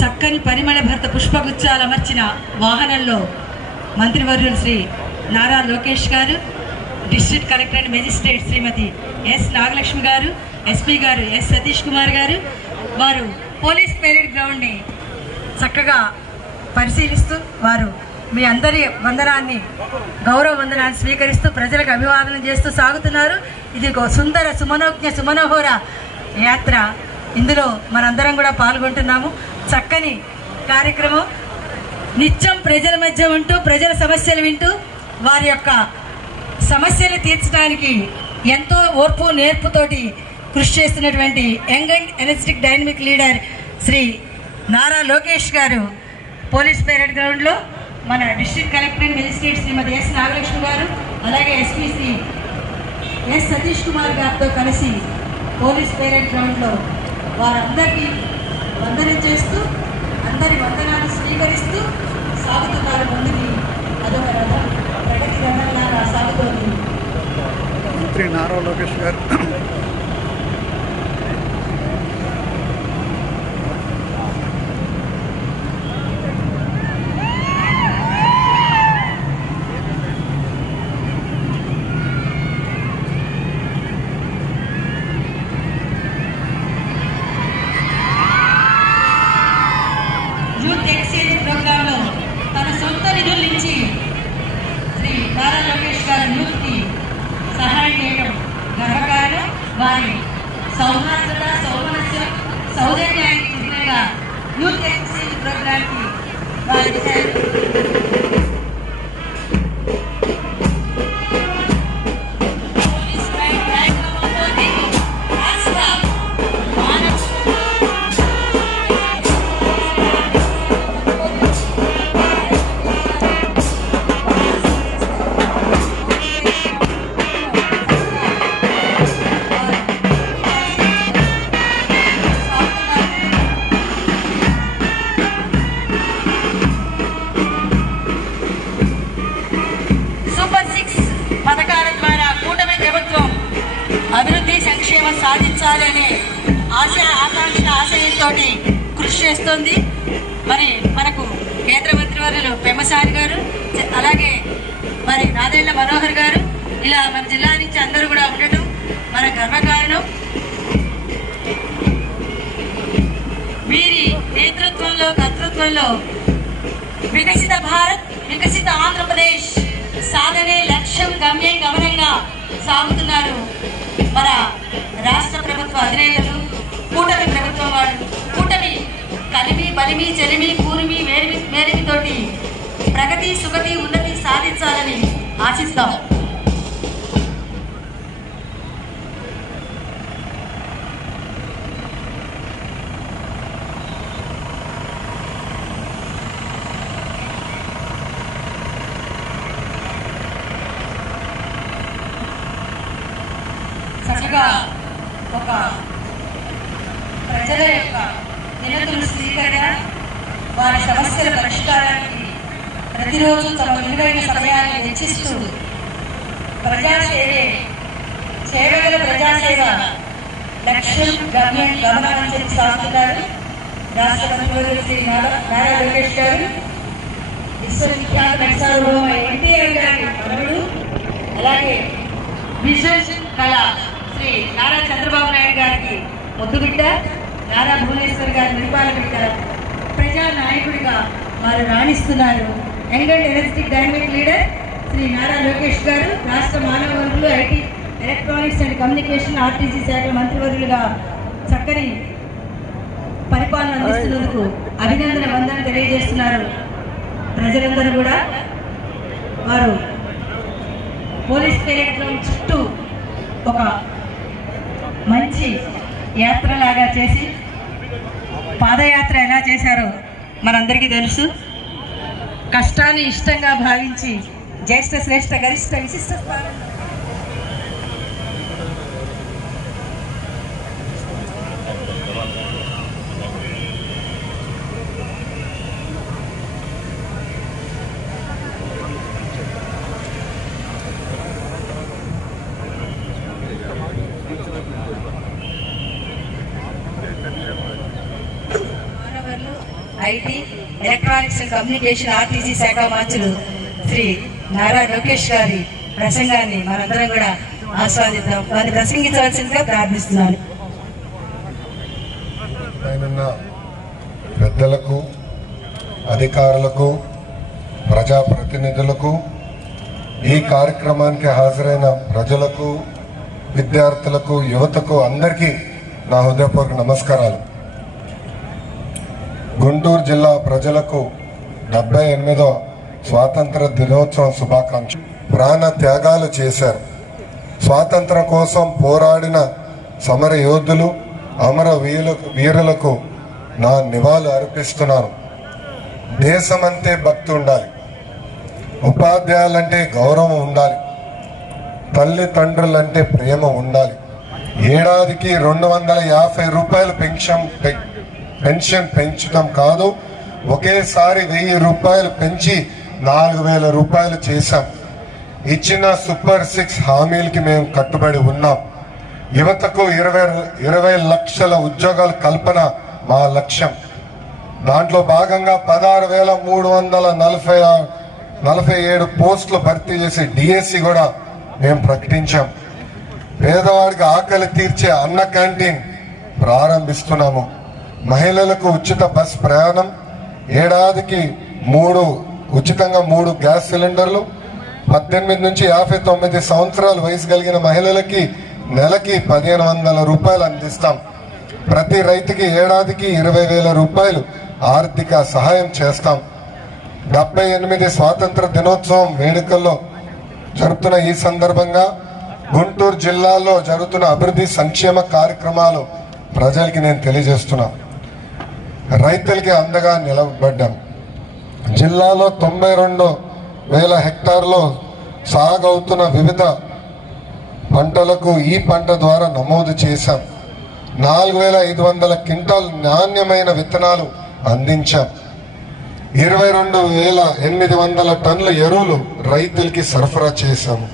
చక్కని పరిమళ భర్త పుష్పగుచ్చాలు అమర్చిన వాహనంలో మంత్రివర్యులు Shri Nara Lokesh garu, district collector and magistrate Shrimati S Nagalakshmi garu, SP గారు ఎస్ సతీష్ కుమార్ గారు వారు పోలీస్ పెరేడ్ గ్రౌండ్ని చక్కగా పరిశీలిస్తూ వారు మీ అందరి వందనాన్ని, గౌరవ వందనాన్ని స్వీకరిస్తూ ప్రజలకు అభివాదనం చేస్తూ సాగుతున్నారు. ఇది సుందర సుమనోహర యాత్ర. ఇందులో మనందరం కూడా పాల్గొంటున్నాము. చక్కని కార్యక్రమం. నిత్యం ప్రజల మధ్య ఉంటూ ప్రజల సమస్యలు వింటూ వారి యొక్క సమస్యలు తీర్చడానికి ఎంతో ఓర్పు నేర్పుతోటి కృషి చేస్తున్నటువంటి young and energetic dynamic leader Shri Nara Lokesh garu police parade గ్రౌండ్లో మన district collector and magistrate Shrimati S Nagalakshmi garu, అలాగే ఎస్పీ శ్రీ ఎస్ సతీష్ కుమార్ గారితో కలిసి పోలీస్ పెరేడ్ గ్రౌండ్లో వారందరికీ వందనం చేస్తూ అందరి వందనాన్ని స్వీకరిస్తూ సాగుతున్నారు. ముందుకి అదొక రథం, ప్రగతి రథంలాగా సాగుతోంది. మంత్రి నారా లోకేష్ గారు యూత్ ఎక్స్చేంజ్ ప్రోగ్రాంలో తన సొంత నిధుల నుంచి శ్రీ నారా లోకేష్ గారు యూత్కి సహాయం చేయడం గర్వకారణం. వారి సౌహార్దత, సౌమనస్యం, సౌజన్యానికి చిహ్నంగా యూత్ ఎక్స్చేంజ్ ప్రోగ్రాంకి వారి పథకాల ద్వారా కూటమి ప్రభుత్వం అభివృద్ధి సంక్షేమం సాధించాలనే ఆశయంతో కృషి చేస్తోంది. మరి మనకు కేంద్ర మంత్రివర్యులు పెమ్మసాని గారు, అలాగే మరి నాదెళ్ల మనోహర్ గారు, ఇలా మన జిల్లా నుంచి అందరూ కూడా ఉండటం మన గర్వకారణం. వీరి నేతృత్వంలో, కర్తృత్వంలో వికసిత భారత్, వికసిత ఆంధ్రప్రదేశ్ సాధనే లక్ష్యం, గమ్యం, గమనంగా సాగుతున్నారు మన రాష్ట్ర ప్రభుత్వ అధినేతలు, కూటమి ప్రభుత్వం వాళ్ళు. కూటమి కలిమి బలిమి చెలిమి కూరిమి మేరిమితోటి ప్రగతి, సుగతి, ఉన్నతి సాధించాలని ఆశిస్తాం. చక్కగా ఒక ప్రజల యొక్క వినతుల స్వీకరణ, వారి సమస్యల పరిష్కారానికి ప్రతిరోజు తమ విలువైన సమయాన్ని వెచ్చిస్తూ సేవగల ప్రజాసేవ లక్ష్యం, గమ్యం, గమనాన్ని చెప్పి సాగుతున్నారు రాష్ట్ర మంత్రివర్యులు శ్రీ నారా లోకేష్ గారు. విశ్వవిఖ్యాత నటసార్వభౌమ ఎన్టీఆర్ గారి మనవడు, అలాగే విజన్ కళ శ్రీ నారా చంద్రబాబు నాయుడు గారికి ముద్దుబిడ్డ, నారా భువనేశ్వర్ గారి నిర్మాణ బిడ్డ, ప్రజా నాయకుడిగా వారు రాణిస్తున్నారు. Young and energetic dynamic leader Shri Nara Lokesh గారు రాష్ట్ర మానవ వనరులు, IT, electronics and communication, RTC శాఖ మంత్రివర్యులుగా చక్కని పరిపాలన అందిస్తున్నందుకు అభినందన వందన తెలియజేస్తున్నారు ప్రజలందరూ కూడా. వారు పోలీస్ పెరేడ్ గ్రౌండ్ చుట్టూ ఒక మంచి యాత్రలాగా చేసి, పాదయాత్ర ఎలా చేశారో మనందరికీ తెలుసు. కష్టాన్ని ఇష్టంగా భావించి జ్యేష్ఠ శ్రేష్ఠ గరిష్ట విశిష్ట స్థానంలో IT, electronics and communication, RTC శాఖ మంత్రులు శ్రీ నారా లోకేష్ గారి ప్రసంగాన్ని మనందరం కూడా ఆస్వాదిద్దాం. వారిని ప్రసంగించవలసిందిగా ప్రార్థిస్తున్నాను. పెద్దలకు, అధికారులకు, ప్రజాప్రతినిధులకు, ఈ కార్యక్రమానికి హాజరైన ప్రజలకు, విద్యార్థులకు, యువతకు అందరికీ నా హృదయపూర్వక నమస్కారాలు. గుంటూరు జిల్లా ప్రజలకు 78వ స్వాతంత్ర దినోత్సవం శుభాకాంక్షలు. ప్రాణ త్యాగాలు చేశారు. స్వాతంత్రం కోసం పోరాడిన సమర యోధులు, అమర వీరులకు నా నివాళులు అర్పిస్తున్నాను. దేశమంటే భక్తి ఉండాలి, ఉపాధ్యాయులంటే గౌరవం ఉండాలి, తల్లిదండ్రులంటే ప్రేమ ఉండాలి. ఏడాదికి 250 రూపాయలు పెన్షన్ పెంచడం కాదు, ఒకేసారి 1000 రూపాయలు పెంచి 4000 రూపాయలు చేశాం. ఇచ్చిన సూపర్ 6 హామీలకి మేము కట్టుబడి ఉన్నాం. యువతకు 20 లక్షల ఉద్యోగాల కల్పన మా లక్ష్యం. దాంట్లో భాగంగా 16,347 పోస్టులు భర్తీ చేసి డిఎస్సి కూడా మేము ప్రకటించాం. పేదవాడికి ఆకలి తీర్చే అన్న క్యాంటీన్ ప్రారంభిస్తున్నాము. మహిళలకు ఉచిత బస్ ప్రయాణం, ఏడాదికి ఉచితంగా 3 గ్యాస్ సిలిండర్లు, 18 నుంచి 59 సంవత్సరాల వయసు కలిగిన మహిళలకి నెలకి 1500 రూపాయలు అందిస్తాం. ప్రతి రైతుకి ఏడాదికి 20,000 రూపాయలు ఆర్థిక సహాయం చేస్తాం. 78 స్వాతంత్ర దినోత్సవం వేడుకల్లో జరుపుతున్న ఈ సందర్భంగా గుంటూరు జిల్లాలో జరుగుతున్న అభివృద్ధి సంక్షేమ కార్యక్రమాలు ప్రజలకి నేను తెలియజేస్తున్నా. రైతులకి అండగా నిలబడ్డాం. జిల్లాలో 92,000 హెక్టార్లో సాగవుతున్న వివిధ పంటలకు ఈ పంట ద్వారా నమోదు చేశాం. 4,500 క్వింటాల్ నాణ్యమైన విత్తనాలు అందించాం. 22,800 టన్నుల ఎరువులు రైతులకి సరఫరా చేశాము.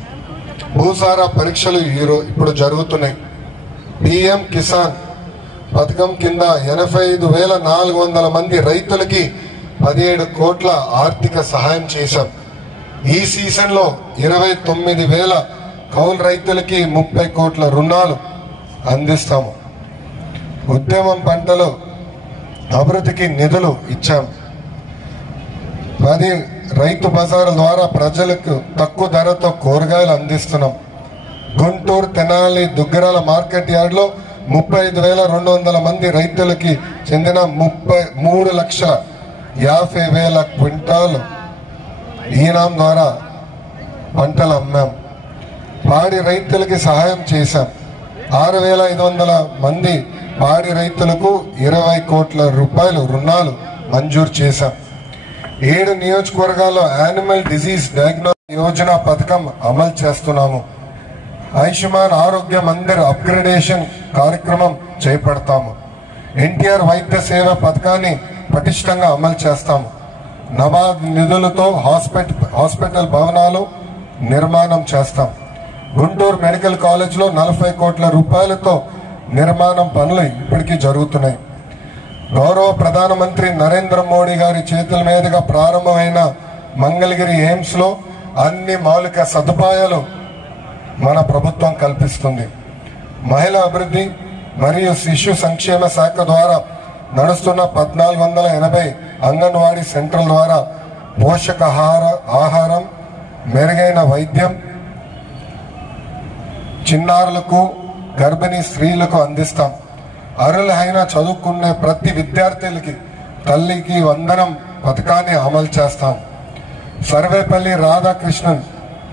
భూసార పరీక్షలు ఇప్పుడు జరుగుతున్నాయి. పిఎం కిసాన్ పథకం కింద 85,400 మంది రైతులకి 17 కోట్ల ఆర్థిక సహాయం చేశాం. ఈ సీజన్ లో 29,000 కౌలు రైతులకి 30 కోట్ల రుణాలు అందిస్తాము. ఉద్యమం పంటలు అభివృద్ధికి నిధులు ఇచ్చాం. 10 రైతు బజార్ల ద్వారా ప్రజలకు తక్కువ ధరతో కూరగాయలు అందిస్తున్నాం. గుంటూరు, తెనాలి, దుగ్గరాల మార్కెట్ యార్డ్ లో 35,200 మంది రైతులకి చెందిన 3,50,000 క్వింటాలు ఈనాం ద్వారా పంటలు అమ్మాం. పాడి రైతులకి సహాయం చేశాం. 6,500 మంది పాడి రైతులకు 20 కోట్ల రూపాయలు రుణాలు మంజూరు చేశాం. 7 నియోజకవర్గాల్లో యానిమల్ డిజీజ్ డయాగ్నోసిస్ యోజన పథకం అమలు చేస్తున్నాము. ఆయుష్మాన్ ఆరోగ్య మందిర్ అప్గ్రేడేషన్ కార్యక్రమం చేపడతాము. ఎన్టీఆర్ వైద్య సేవ పథకాన్ని పటిష్టంగా అమలు చేస్తాము. నబార్డ్ నిధులతో హాస్పిటల్ భవనాలు నిర్మాణం చేస్తాం. గుంటూరు మెడికల్ కాలేజ్ లో 40 కోట్ల రూపాయలతో నిర్మాణం పనులు ఇప్పటికీ జరుగుతున్నాయి. గౌరవ ప్రధానమంత్రి నరేంద్ర మోడీ గారి చేతుల మీదుగా ప్రారంభమైన మంగళగిరి ఎయిమ్స్ లో అన్ని మౌలిక సదుపాయాలు మన ప్రభుత్వం కల్పిస్తుంది. మహిళా అభివృద్ధి మరియు శిశు సంక్షేమ శాఖ ద్వారా నడుస్తున్న 1480 అంగన్వాడీ సెంటర్ల ద్వారా ఆహారం, మెరుగైన వైద్యం చిన్నారులకు, గర్భిణీ స్త్రీలకు అందిస్తాం. అర్హులైన చదువుకునే ప్రతి విద్యార్థులకి తల్లికి వందనం పథకాన్ని అమలు చేస్తాం. సర్వేపల్లి రాధాకృష్ణన్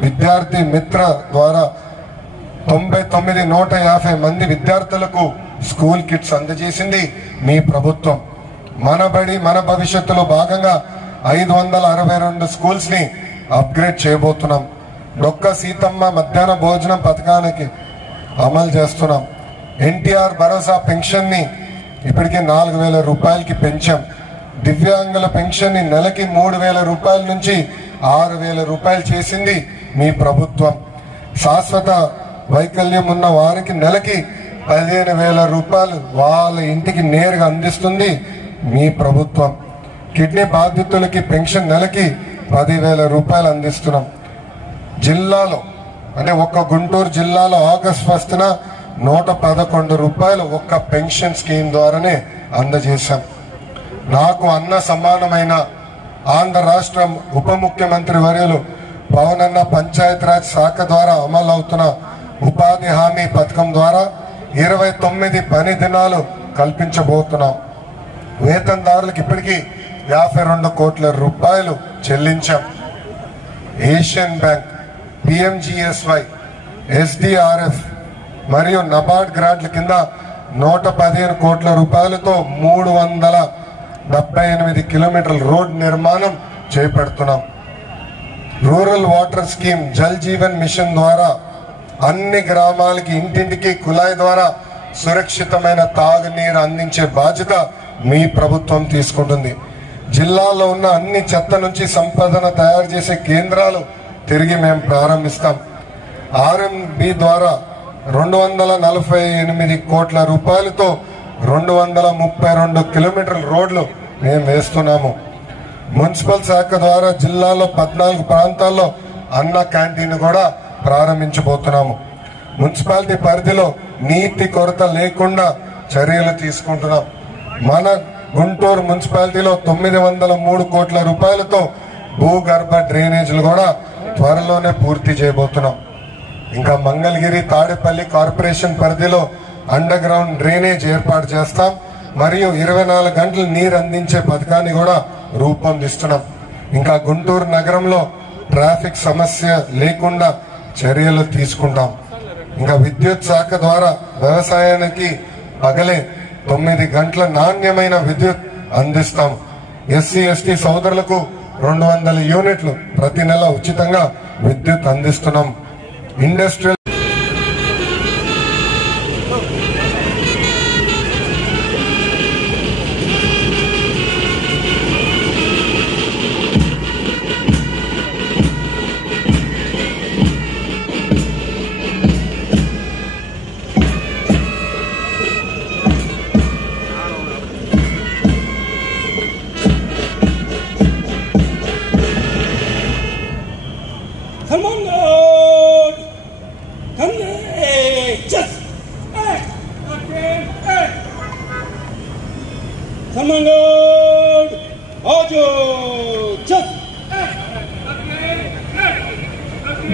విద్యార్థి మిత్ర ద్వారా 150 మంది విద్యార్థులకు స్కూల్ కిట్స్ అందజేసింది మీ ప్రభుత్వం. మన బడి మన భవిష్యత్తులో భాగంగా 562 స్కూల్స్ ని అప్గ్రేడ్ చేయబోతున్నాం. డొక్క సీతమ్మ మధ్యాహ్న భోజనం పథకానికి అమలు చేస్తున్నాం. ఎన్టీఆర్ భరోసా పెన్షన్ ని ఇప్పటికే 4,000 రూపాయలకి పెంచాం. దివ్యాంగుల పెన్షన్ ని నెలకి 3,000 రూపాయల నుంచి 6,000 రూపాయలు చేసింది మీ ప్రభుత్వం. శాశ్వత వైకల్యం ఉన్న వారికి నెలకి 15,000 రూపాయలు వాళ్ళ ఇంటికి నేరుగా అందిస్తుంది మీ ప్రభుత్వం. కిడ్నీ బాధితులకి పెన్షన్ నెలకి 10,000 రూపాయలు అందిస్తున్నాం. జిల్లాలో అంటే ఒక్క గుంటూరు జిల్లాలో ఆగస్టు 1న 111 రూపాయలు ఒక్క పెన్షన్ స్కీమ్ ద్వారానే అందజేశాం. నాకు అన్న సమానమైన ఆంధ్ర రాష్ట్ర ఉప ముఖ్యమంత్రి వర్యులు పవనన్న పంచాయతీరాజ్ శాఖ ద్వారా అమలు అవుతున్న ఉపాధి హామీ పథకం ద్వారా 29 పని దినాలు కల్పించబోతున్నాం. వేతనదారులకు ఇప్పటికీ 52 కోట్ల రూపాయలు చెల్లించాం. ఏషియన్ బ్యాంక్, PMGSY, SDRF మరియు నబార్డ్ గ్రాంట్ల కింద 115 కోట్ల రూపాయలతో 378 కిలోమీటర్ల రోడ్ నిర్మాణం చేపడుతున్నాం. Rural water scheme Jal Jeevan mission ద్వారా అన్ని గ్రామాలకి ఇంటింటికి కుళాయి ద్వారా సురక్షితమైన తాగునీరు అందించే బాధ్యత మీ ప్రభుత్వం తీసుకుంటుంది. జిల్లాలో ఉన్న అన్ని చెత్త నుంచి సంపదన తయారు చేసే కేంద్రాలు తిరిగి మేము ప్రారంభిస్తాం. RMB ద్వారా 248 కోట్ల రూపాయలతో 232 కిలోమీటర్ల రోడ్లు మేము వేస్తున్నాము. మున్సిపల్ శాఖ ద్వారా జిల్లాలో 14 ప్రాంతాల్లో అన్న క్యాంటీన్ కూడా ప్రారంభించబోతున్నాము. మున్సిపాలిటీ పరిధిలో నీటి కొరత లేకుండా చర్యలు తీసుకుంటున్నాం. మన గుంటూరు మున్సిపాలిటీలో 903 కోట్ల రూపాయలతో భూగర్భ డ్రైనేజీలు కూడా త్వరలోనే పూర్తి చేయబోతున్నాం. ఇంకా మంగళగిరి తాడేపల్లి కార్పొరేషన్ పరిధిలో అండర్ గ్రౌండ్ డ్రైనేజ్ ఏర్పాటు చేస్తాం. మరియు 24 గంటలు నీరు అందించే పథకాన్ని కూడా రూపొందిస్తున్నాం. ఇంకా గుంటూరు నగరంలో ట్రాఫిక్ సమస్య లేకుండా చర్యలు తీసుకుంటాం. ఇంకా విద్యుత్ శాఖ ద్వారా వ్యవసాయానికి పగలే 9 గంటల నాణ్యమైన విద్యుత్ అందిస్తాం. SC/ST సోదరులకు 200 యూనిట్లు ప్రతి నెల ఉచితంగా విద్యుత్ అందిస్తున్నాం. ఇండస్ట్రియల్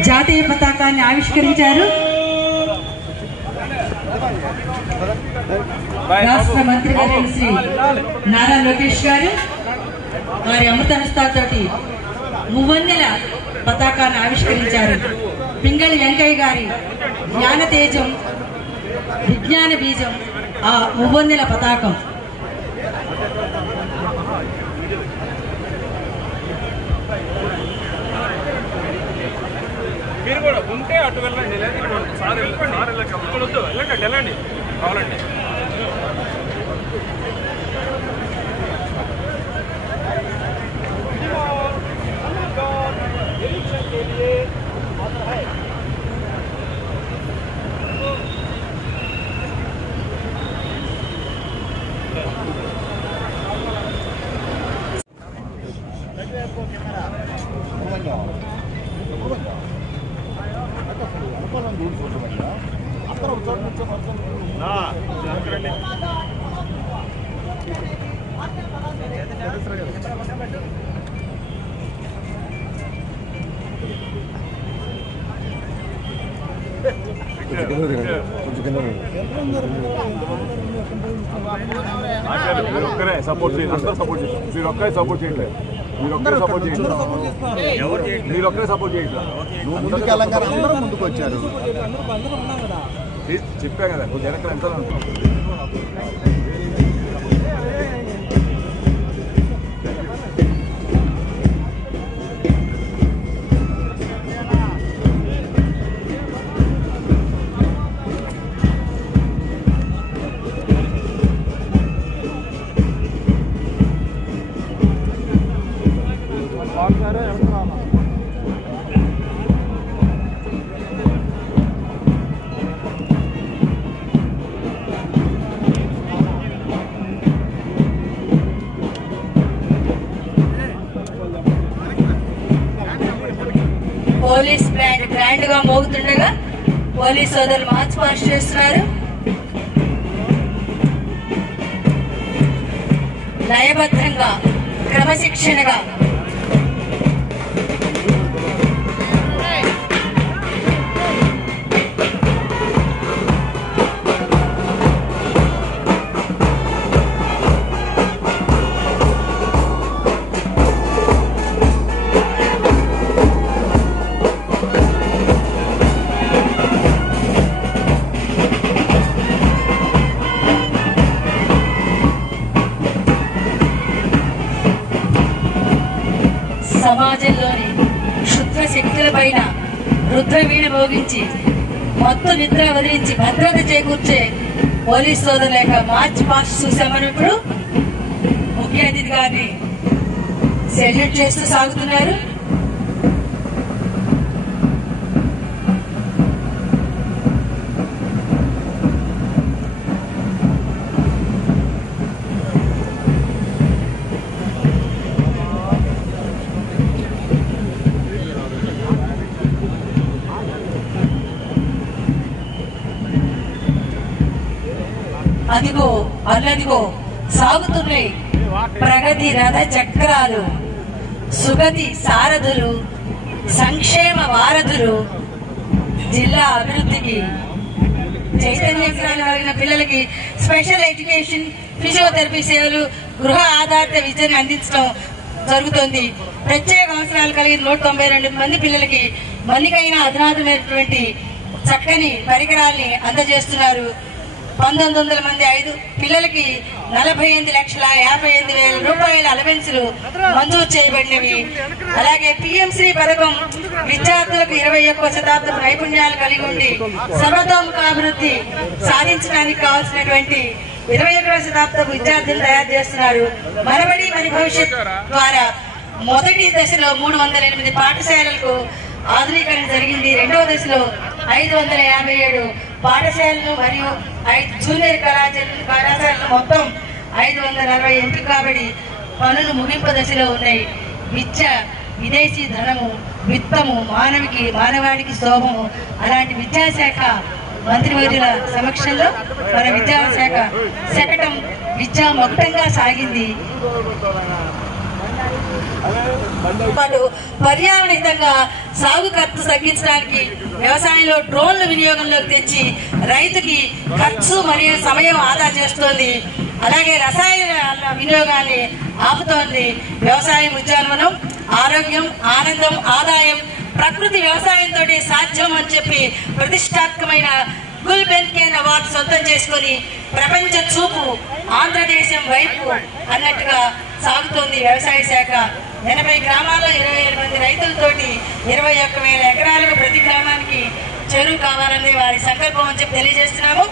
జాతీయ పతాకాన్ని ఆవిష్కరించారు. రాష్ట్ర మంత్రి వర్యులు శ్రీ నారా లోకేష్ గారు వారి అమృత హస్తాలతోటి మువ్వన్నెల పతాకాన్ని ఆవిష్కరించారు. పింగళి వెంకయ్య గారి జ్ఞాన తేజం, విజ్ఞాన బీజం ఆ మువ్వన్నెల పతాకం. మీరు కూడా ఉంటే అటు వెళ్ళండి, లేదా సార్ వెళ్ళండి, వెళ్ళండి కావాలండి. మీరు ఒక్కరే సపోర్ట్ చేయండి, అందరూ సపోర్ట్ చేయండి. మీరు ఒక్కరే సపోర్ట్ చేయట్లేదు, మీరు ఒక్కరే సపోర్ట్ చేయండి, మీరు ఒక్కరే సపోర్ట్ చేయట్లేదు. అందరూ ముందుకు వచ్చారు. చెప్పా కదా కొంచెం వెనకాల ఎంత పోలీస్ బ్యాండ్ గ్రాండ్ గా మోగుతుండగా పోలీస్ సోదరులు మార్చ్ పాస్ట్ చేస్తున్నారు. లయబద్ధంగా క్రమశిక్షణగా సమాజంలోని క్షుద్ర శక్తుల పైన రుద్రవీణ మోగించి మత్తు నిద్ర వదిలించి భద్రత చేకూర్చే పోలీస్ సోదరుల యొక్క మార్చ్ పాస్ట్ చూసామని ఇప్పుడు ముఖ్య అతిథి గారిని సెల్యూట్ చేస్తూ సాగుతున్నారు. అదిగో అల్లదిగో సాగుతున్నాయి ప్రగతి రథ చక్రాలు, సుగతి సారథులు, సంక్షేమ వారధులు. జిల్లా అభివృద్ధికి చైతన్యం కలిగిన పిల్లలకి స్పెషల్ ఎడ్యుకేషన్, ఫిజియోథెరపీ సేవలు, గృహ ఆధారిత విద్యను అందించడం జరుగుతుంది. ప్రత్యేక అవసరాలు కలిగిన 192 మంది పిల్లలకి మన్నికైన అధునాతనమైనటువంటి చక్కని పరికరాల్ని అందజేస్తున్నారు. 1900 మంది 5 పిల్లలకి 48,58,000 రూపాయల అలవెన్సులు మంజూరు చేయబడినవి. అలాగే పిఎంశ్రీ పథకం విద్యార్థులకు 21వ శతాబ్దపు నైపుణ్యాలు కలిగి ఉండి సర్వతోముఖాభివృద్ధి సాధించడానికి కావాల్సినటువంటి 21వ శతాబ్దపు విద్యార్థులు తయారు చేస్తున్నారు. మనబడి మన భవిష్యత్ ద్వారా మొదటి దశలో 308 పాఠశాలలకు ఆధునీకరణ జరిగింది. రెండవ దశలో 557 పాఠశాలలు మరియు 5 జూనియర్ కళాశాలలు మొత్తం 540 ఎంపిక కాబడి పనులు ముగింపు దశలో ఉన్నాయి. విద్య విదేశీ ధనము, విత్తము, మానవాడికి శోభము. అలాంటి విద్యాశాఖ మంత్రివర్యుల సమక్షంలో మన విద్యాశాఖ శకటం విద్యా మొకటంగా సాగింది. పర్యావరణితంగా సాగు ఖర్చు తగ్గించడానికి వ్యవసాయంలో డ్రోన్ల వినియోగంలోకి తెచ్చి రైతుకి ఖర్చు మరియు సమయం ఆదా చేస్తోంది. అలాగే రసాయన వినియోగాన్ని ఆపుతోంది. వ్యవసాయం ఉద్యానవనం ఆరోగ్యం, ఆనందం, ఆదాయం ప్రకృతి వ్యవసాయంతో సాధ్యం అని చెప్పి ప్రతిష్టాత్మకమైన గుల్ బెన్కేన్ అవార్డు సొంతం చేసుకుని ప్రపంచ చూపు ఆంధ్రదేశం వైపు అన్నట్టుగా సాగుతోంది వ్యవసాయ శాఖ. 80 గ్రామాల్లో 27 మంది రైతులతోటి 21,000 ఎకరాలకు ప్రతి గ్రామానికి చెరువు కావాలని వారి సంకల్పం అని చెప్పి తెలియజేస్తున్నాము.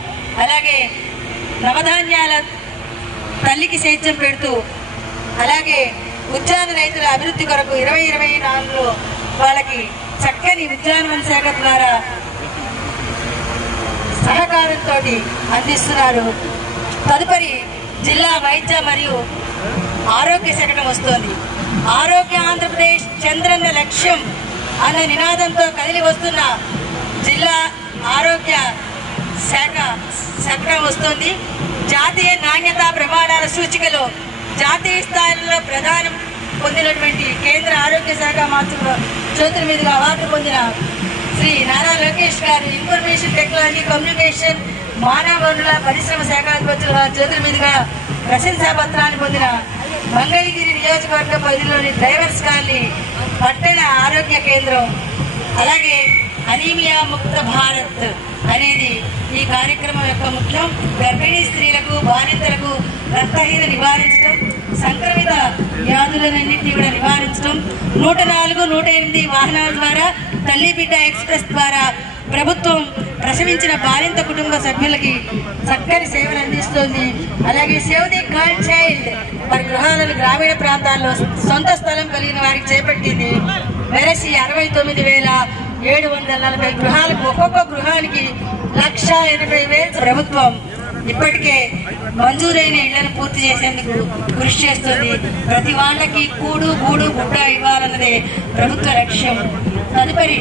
అలాగే నవధాన్యాల తల్లికి సేద్యం పెడుతూ అలాగే ఉద్యాన రైతుల అభివృద్ధి కొరకు 2024లో వాళ్ళకి చక్కని ఉద్యానవన శాఖ ద్వారా సహకారంతో అందిస్తున్నారు. తదుపరి జిల్లా వైద్య మరియు ఆరోగ్య శకటం వస్తోంది. ఆరోగ్య ఆంధ్రప్రదేశ్ చంద్రన్న లక్ష్యం అన్న నినాదంతో కదిలి వస్తున్న జిల్లా ఆరోగ్య శాఖ శకటం వస్తుంది. జాతీయ నాణ్యతా ప్రమాణాల సూచికలో జాతీయ స్థాయిలో ప్రధానం పొందినటువంటి కేంద్ర ఆరోగ్య శాఖ మంత్రుల చేతుల మీదుగా అవార్డు పొందిన శ్రీ నారా లోకేష్ గారు ఇన్ఫర్మేషన్ టెక్నాలజీ, కమ్యూనికేషన్, మానవ వనరుల పరిశ్రమ శాఖాధిపతుల చేతుల మీదుగా ప్రశంసా పత్రాన్ని పొందిన మంగళగిరి నియోజకవర్గ పరిధిలోని డ్రైవర్స్ కాలనీ పట్టణ ఆరోగ్య కేంద్రం. అలాగే అనీమియా ముక్త భారత్ అనేది ఈ కార్యక్రమం యొక్క ముఖ్యం. గర్భిణీ స్త్రీలకు, బాలింతలకు రక్తహీన నివారించడం, సంక్రమిత వ్యాధులన్నింటినీ కూడా నివారించడం. 104, 108 వాహనాల ద్వారా తల్లి బిడ్డ ఎక్స్ప్రెస్ ద్వారా ప్రభుత్వం ప్రసవించిన బాలింత కుటుంబ సభ్యులకి చక్కని సేవలు అందిస్తోంది. అలాగే సేవ్ ది గర్ల్ చైల్డ్ వారి గృహాలను గ్రామీణ ప్రాంతాల్లో సొంత స్థలం కలిగిన వారికి చేపట్టింది. వెరసి 69,740 గృహాలకు ఒక్కొక్క గృహానికి 1,80,000 ప్రభుత్వం ఇప్పటికే మంజూరైన ఇళ్లను పూర్తి చేసేందుకు కృషి చేస్తుంది. ప్రతి వాళ్ళకి కూడు గూడు గుడ్డ ఇవ్వాలన్నదే ప్రభుత్వ లక్ష్యం. తదుపరి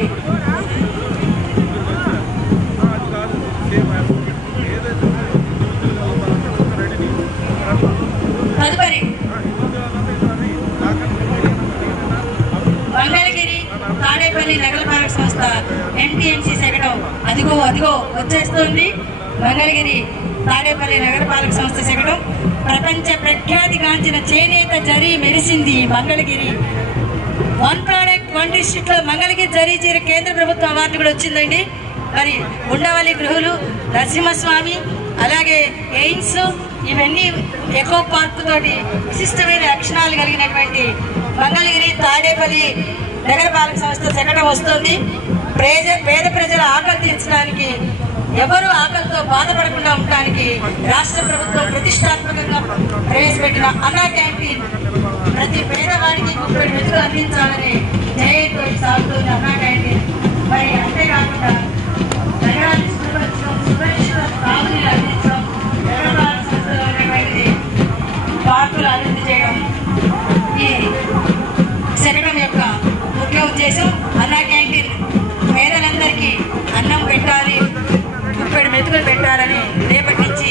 మంగళగిరి తాడేపల్లి నగరపాలక సంస్థ MTMC శకటం అదిగో వచ్చేస్తుంది. మంగళగిరి తాడేపల్లి నగరపాలక సంస్థ శకటం ప్రపంచ ప్రఖ్యాతిగాంచిన చేనేత జరీ మెరిసింది Mangalagiri. One product one district లో మంగళగిరి జరీ చీర కేంద్ర ప్రభుత్వ అవార్డు కూడా వచ్చిందండి. మరి ఉండవల్లి గృహులు, నరసింహస్వామి, అలాగే ఎయిమ్స్, ఇవన్నీ ఎకో పార్క్ తోటి విశిష్టమైన లక్షణాలు కలిగినటువంటి మంగళగిరి తాడేపల్లి నగరపాలక సంస్థ శకటం వస్తుంది. పేద ప్రజల ఆకలి తీర్చడానికి, ఎవరు ఆకలితో బాధపడకుండా ఉండడానికి రాష్ట్ర ప్రభుత్వం ప్రతిష్టాత్మకంగా ప్రవేశపెట్టిన అన్నా క్యాంటీన్ ప్రతి పేదవాడికి 30 మెతుకులు అందించాలని ధ్యేయంతో సాగుతున్న అన్నా క్యాంటీన్. మరి అంతేకాకుండా నగరాన్ని సురక్షితం, సురక్షిత తాగునీరు అందించడం, నగరపాలక సంస్థలో ఉన్నటువంటి పార్కులు అభివృద్ధి చేయడం ఈ శకటం యొక్క ముఖ్య ఉద్దేశం. అన్నా క్యాంటీన్ పేదలందరికీ అన్నం పెట్టాలి, 30 మెతుకులు పెట్టాలని రేపటి నుంచి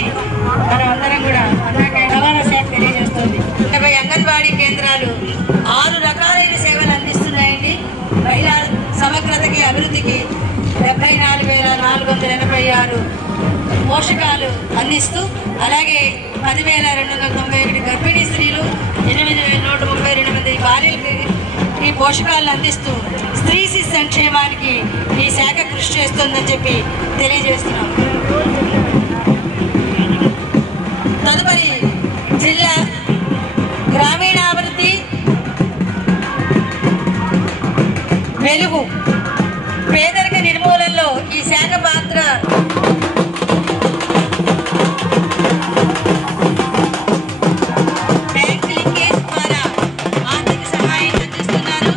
మనం అందరం కూడా అన్నా క్యాంటీన్ రవాణా శాఖ తెలియజేస్తుంది. 20 అంగన్వాడీ కేంద్రాలు 6 రకాలైన సేవలు అందిస్తున్నాయండి. మహిళా సమగ్రతకి, అభివృద్ధికి 74,486 పోషకాలు అందిస్తూ, అలాగే 10,291 గర్భిణీ స్త్రీలు, 8,132 మంది భార్యలకి ఈ పోషకాలను అందిస్తూ స్త్రీ శిశు సంక్షేమానికి ఈ శాఖ కృషి చేస్తుందని చెప్పి తెలియజేస్తున్నాం. తదుపరి జిల్లా గ్రామీణాభివృద్ధి, వెలుగు, పేదరిక నిర్మూలనలో ఈ శాఖ పాత్ర బ్యాంక్ లింకేజ్ ద్వారా ఆర్థిక సహాయం అందిస్తున్నారు.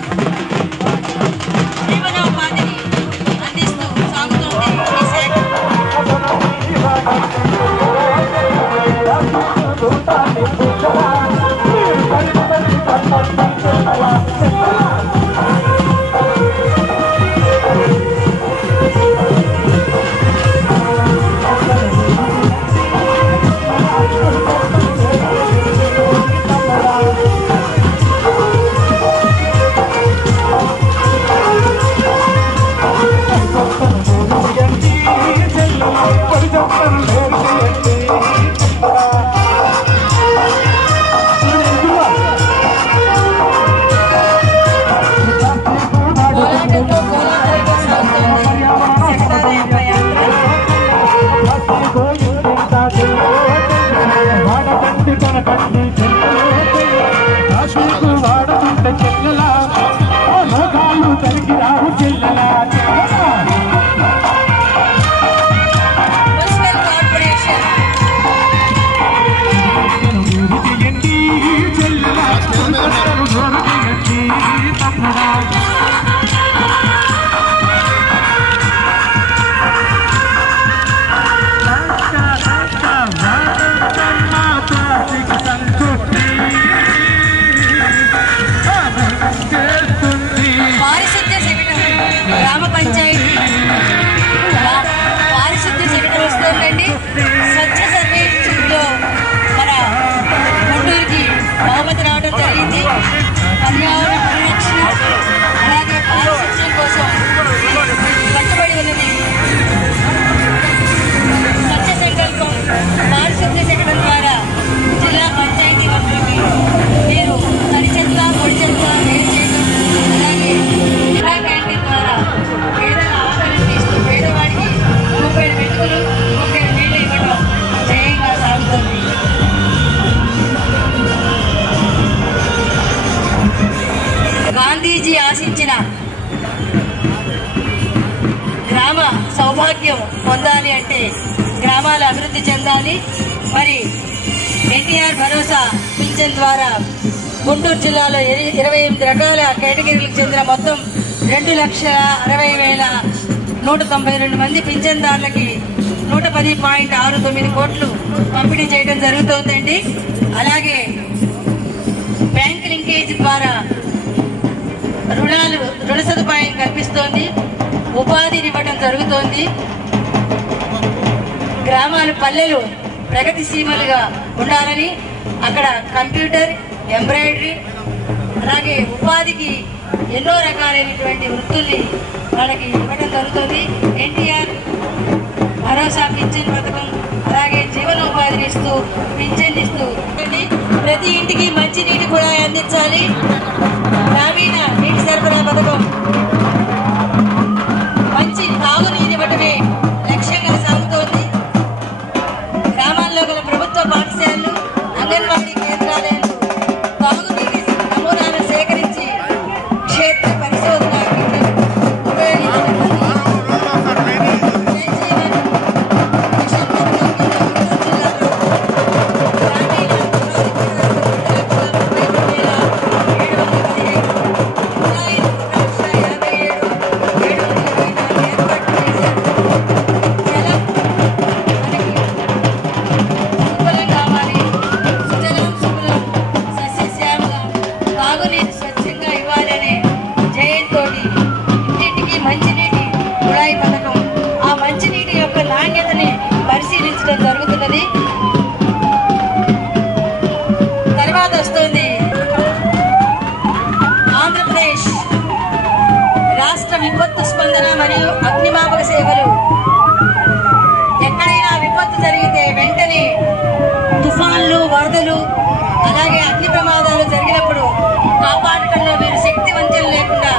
జీవనోపాధిని అందిస్తూ సాగుతుంది ఈ శాఖ. స్వచ్ఛ సర్వేక్షణలో మన గుంటూరుకి బహుమతి రావడం జరిగింది. పర్యావరణ పరిరక్షణ, అలాగే పారిశుద్ధ్యం కోసం కట్టుబడి ఉన్నది స్వచ్ఛ సంకల్పం పారిశుద్ధ్య శకటం ద్వారా జిల్లా పంచాయతీ వర్గానికి మీరు తడి చెత్త, పొడి చెత్త వేరు చేయడం, అలాగే జిల్లా క్యాంటీన్ ద్వారా పేదల ఆకలిని తీస్తూ పేదవాడికి 30 మెతుకులు, 30 నీళ్లు ఇవ్వడం జయంగా సాగుతుంది. గాంధీజీ ఆశించిన గ్రామ సౌభాగ్యం పొందాలి అంటే గ్రామాలు అభివృద్ధి చెందాలి. మరి ఎన్టీఆర్ భరోసా పింఛన్ ద్వారా గుంటూరు జిల్లాలో 28 రకాల కేటగిరీలకు చెందిన మొత్తం 2,60,60,192 మంది పింఛన్దారులకి 110.69 కోట్లు పంపిణీ చేయడం జరుగుతోందండి. అలాగే బ్యాంక్ లింకేజ్ ద్వారా రుణ సదుపాయం కల్పిస్తోంది, ఉపాధినివ్వడం జరుగుతోంది. గ్రామాలు పల్లెలు ప్రగతి సీమలుగా ఉండాలని అక్కడ కంప్యూటర్, ఎంబ్రాయిడరీ, అలాగే ఉపాధికి ఎన్నో రకాలైనటువంటి వృత్తుల్ని వాళ్ళకి ఇవ్వడం జరుగుతుంది. ఎన్టీఆర్ భరోసా పింఛన్ పథకం, అలాగే జీవనోపాధిని ఇస్తూ పింఛన్ ఇస్తూ ప్రతి ఇంటికి మంచి నీటి కూడా అందించాలి. గ్రామీణ నీటి సరఫరా పథకం మంచి తాగునీరు ఇవ్వటమే లక్ష్యంగా సాగుతోంది. గ్రామాల్లో గల ప్రభుత్వ పాఠశాలలు, అంగన్వాడీ కేంద్రాలయంలో తాగునీటి నమూనాలను సేకరించి క్షేత్ర పరిశోధన పరిశీలించడం జరుగుతున్నది. తర్వాత వస్తుంది ఆంధ్రప్రదేశ్ రాష్ట్ర విపత్తు స్పందన మరియు అగ్నిమాపక సేవలు. ఎక్కడైనా విపత్తు జరిగితే వెంటనే తుఫాన్లు, వరదలు, అలాగే అగ్ని ప్రమాదాలు జరిగినప్పుడు కాపాడటంలో వీరు శక్తి వంచన లేకుండా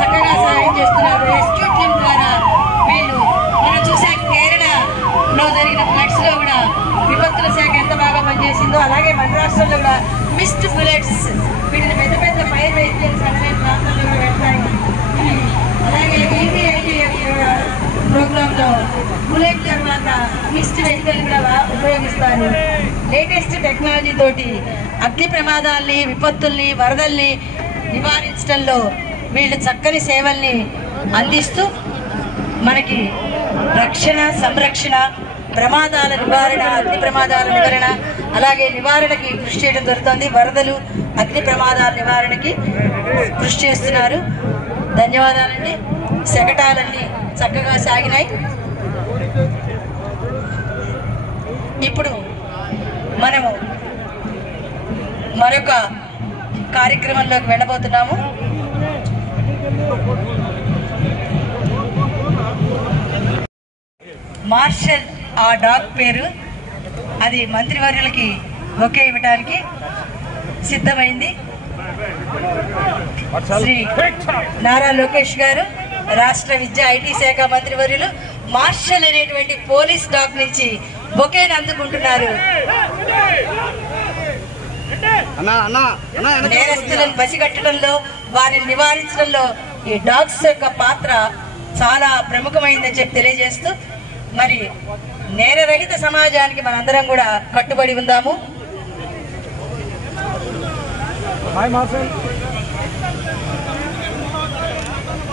చక్కగా సహాయం చేస్తున్నారు. రెస్క్యూ టీమ్ ద్వారా వీళ్ళు మనం చూసే కేరళలో జరిగిన ఫ్లడ్స్ లో కూడా విపత్తుల శాఖ ఎంత బాగా పనిచేసిందో, అలాగే మన రాష్ట్రంలో కూడా మిస్డ్ బుల్లెట్స్, వీటిని పెద్ద పెద్ద ఫైర్ వెహికల్స్ అనే ప్రాంతాల్లో కూడా వెళ్తాయి. అలాగే ప్రోగ్రామ్ లో బుల్లెట్ తర్వాత మిస్డ్ వెహికల్ కూడా ఉపయోగిస్తారు. లేటెస్ట్ టెక్నాలజీ తోటి అగ్ని ప్రమాదాల్ని, విపత్తుల్ని, వరదల్ని నివారించడంలో వీళ్ళు చక్కని సేవల్ని అందిస్తూ మనకి రక్షణ, సంరక్షణ, ప్రమాదాల నివారణ, అగ్ని ప్రమాదాల నివారణ, అలాగే నివారణకి కృషి చేయడం జరుగుతుంది. వరదలు, అగ్ని ప్రమాదాల నివారణకి కృషి చేస్తున్నారు. ధన్యవాదాలండి. శకటాలన్నీ చక్కగా సాగినాయి. ఇప్పుడు మనము మరొక కార్యక్రమంలోకి వెళ్ళబోతున్నాము. మార్షల్ ఆ డాగ్ పేరు, అది మంత్రివర్యులకి ఒకే ఇవ్వడానికి సిద్ధమైంది. శ్రీ నారా లోకేష్ గారు, రాష్ట్ర విద్యా ఐటీ శాఖ మంత్రివర్యులు, మార్షల్ అనేటువంటి పోలీస్ డాగ్ నుంచి బొకేని అందుకుంటున్నారు. నేరస్తులను పసిగట్టడంలో, వారిని నివారించడంలో ఈ డాగ్స్ యొక్క పాత్ర చాలా ప్రముఖమైందని చెప్పి తెలియజేస్తూ, మరి నేరరహిత సమాజానికి మనందరం కూడా కట్టుబడి ఉందాము.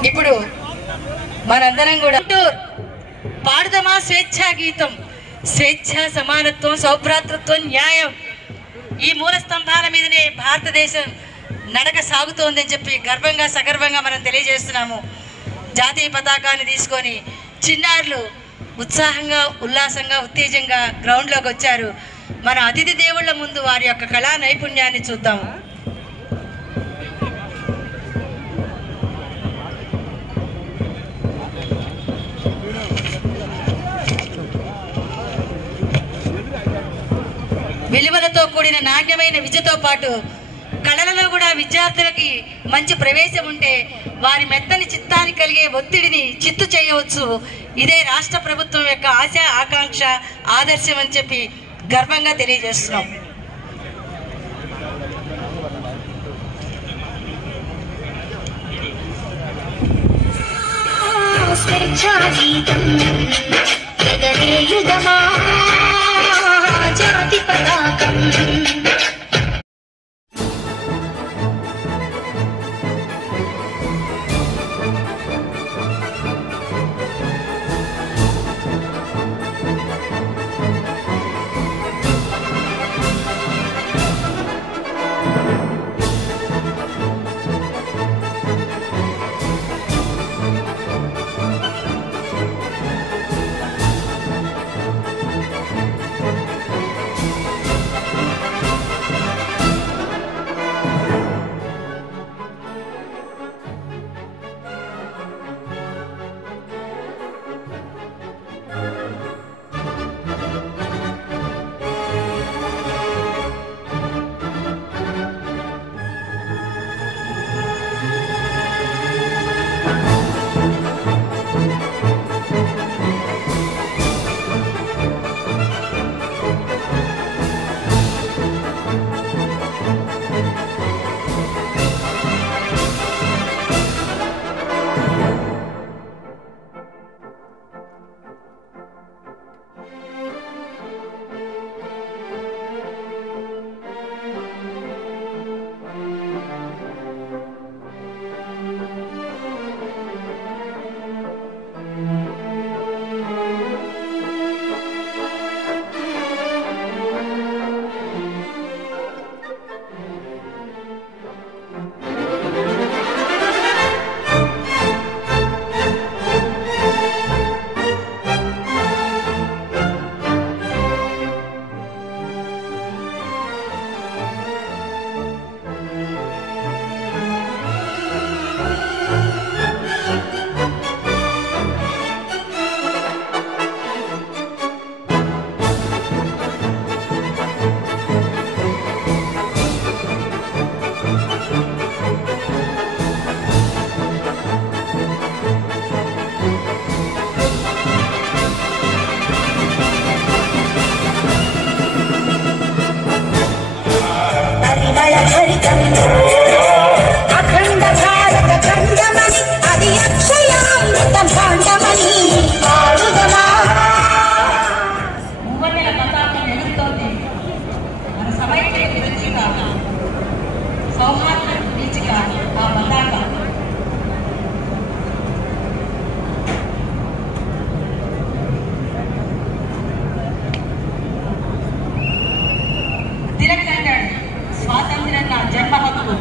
ఇప్పుడు మనందరం కూడా పాడుదమా స్వేచ్ఛా గీతం. స్వేచ్ఛ, సమానత్వం, సౌభ్రాతృత్వం, న్యాయం, ఈ మూల స్తంభాల మీదనే భారతదేశం నడక సాగుతోందని చెప్పి గర్వంగా, సగర్వంగా మనం తెలియజేస్తున్నాము. జాతీయ పతాకాన్ని తీసుకొని చిన్నారులు ఉత్సాహంగా, ఉల్లాసంగా, ఉత్తేజంగా గ్రౌండ్లోకి వచ్చారు. మన అతిథి దేవుళ్ల ముందు వారి యొక్క కళా నైపుణ్యాన్ని చూద్దాము. విలువలతో కూడిన నాణ్యమైన విద్యతో పాటు కళలలో కూడా విద్యార్థులకి మంచి ప్రవేశం ఉంటే వారి మెత్తని చిత్తానికి కలిగే ఒత్తిడిని చిత్తు చేయవచ్చు. ఇదే రాష్ట్ర ప్రభుత్వం యొక్క ఆశ, ఆకాంక్ష, ఆదర్శం అని చెప్పి గర్వంగా తెలియజేస్తున్నాం. జాతి పతాకం సౌహార్ద బీచ్గా ఆ పతాక తిరగదండాడు స్వాతంత్ర్యం నా జన్మ హక్కు.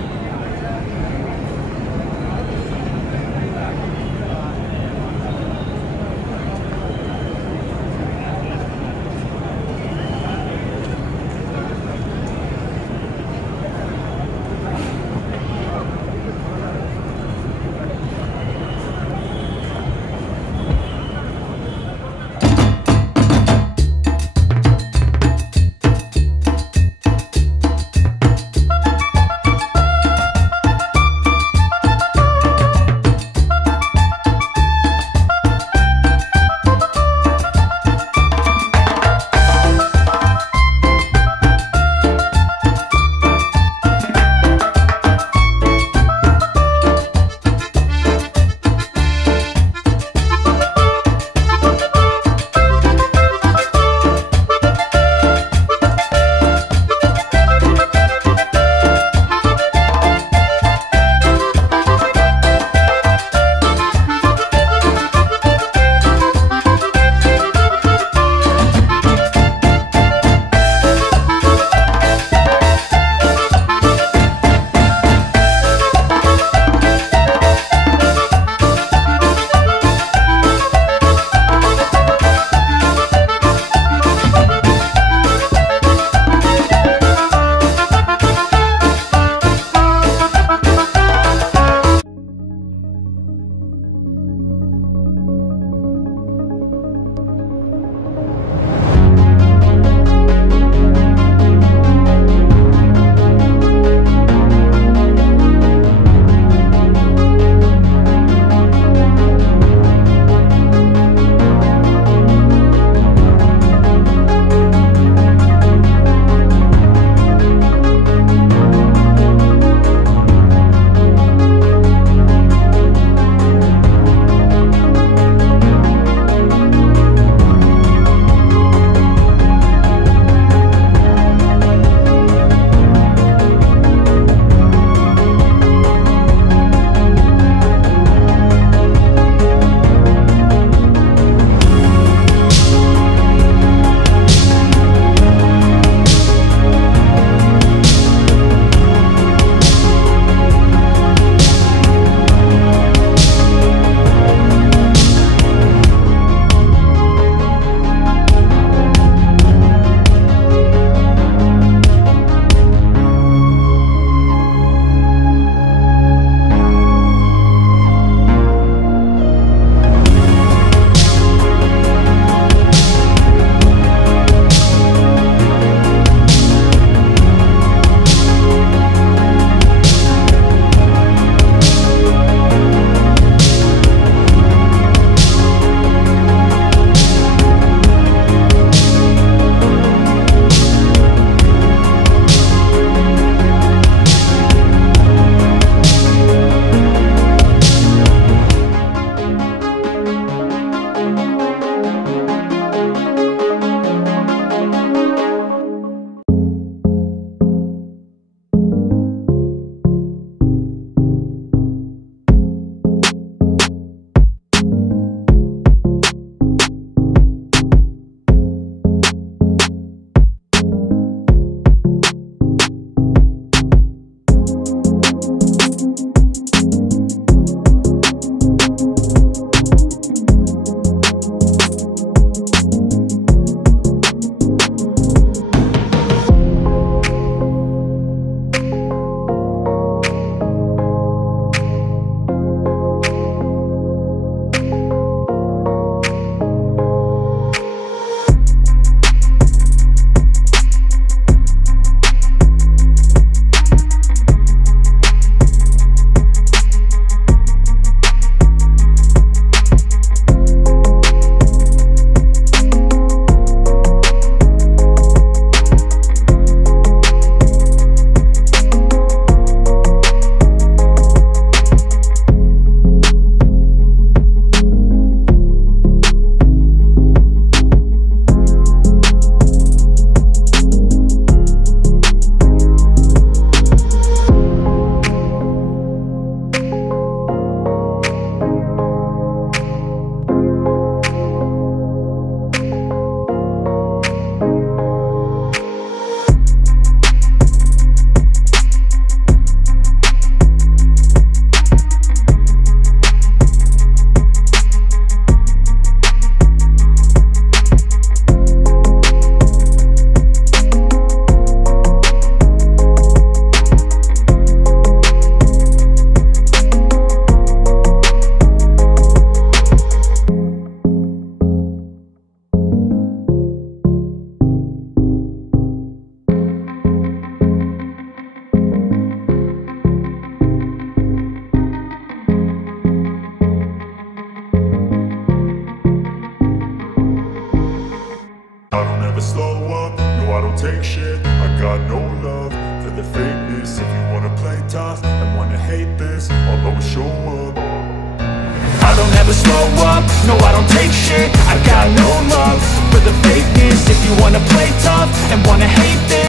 never slow up, no I don't take shit. I got no love for the fakeness. If you wanna play tough and wanna hate this, I'll always show up. I don't ever slow up, no I don't take shit. I got no love for the fakeness. If you wanna play tough and wanna hate this